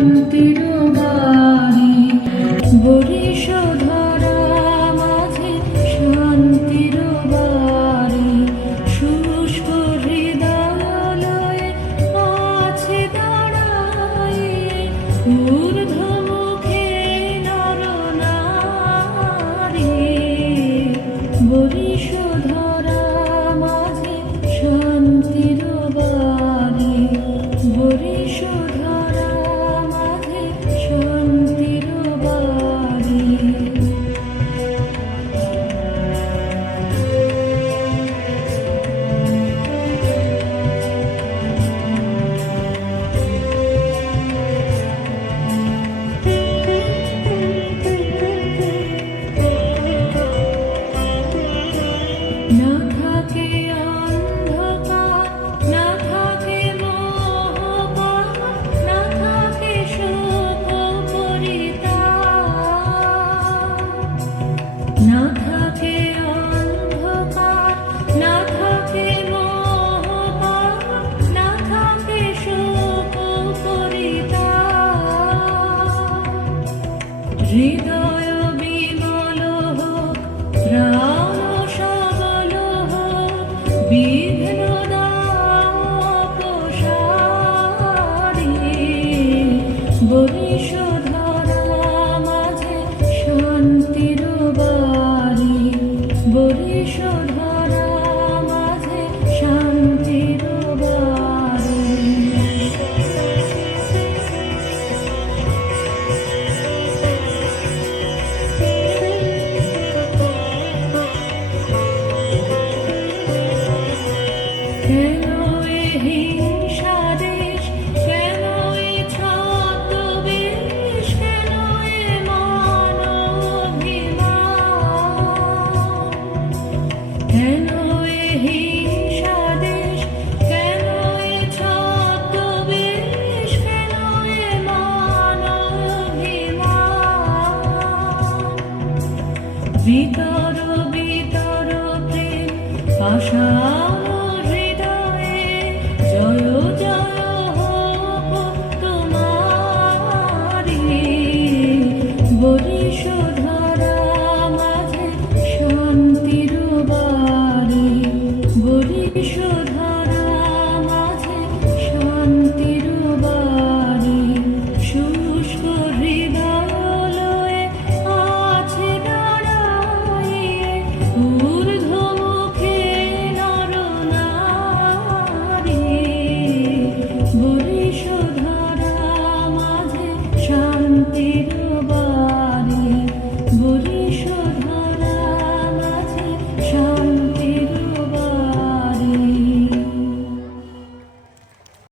শান্তির বাড়ি বরিশধরা মাঝে শান্তির বাড়ি শুষ্ক হৃদয়ালয়ে আছে দাঁড়াই ঊর্ধ্বমুখে নরনারী বরিশধরা মাঝে শান্তির বাড়ি বরিশধরা মাঝে শান্তির বাড়ি। না থাকে অন্ধকার, না থাকে মোহপার, না থাকে শোক পরিতাপ। না থাকে অন্ধকার, না থাকে মোহপার, না থাকে শোক পরিতাপ। হৃদয় বিমল হোক, প্রাণ সবল হোক, বিঘ্ন দাও অপসারি বরিশধরা মাঝে শান্তির বাড়ি বরিশধরা মাঝে শান্তির বাড়ি। কেন এ হিংসা দেশ, কেন এ ছদ্মবেশ, কেন এ মানবাভিমান? কেন এ হিংসা দেশ, কেন এ ছদ্মবেশ, কেন এ মানবাভিমান? বিতর বিতর প্রেম আশা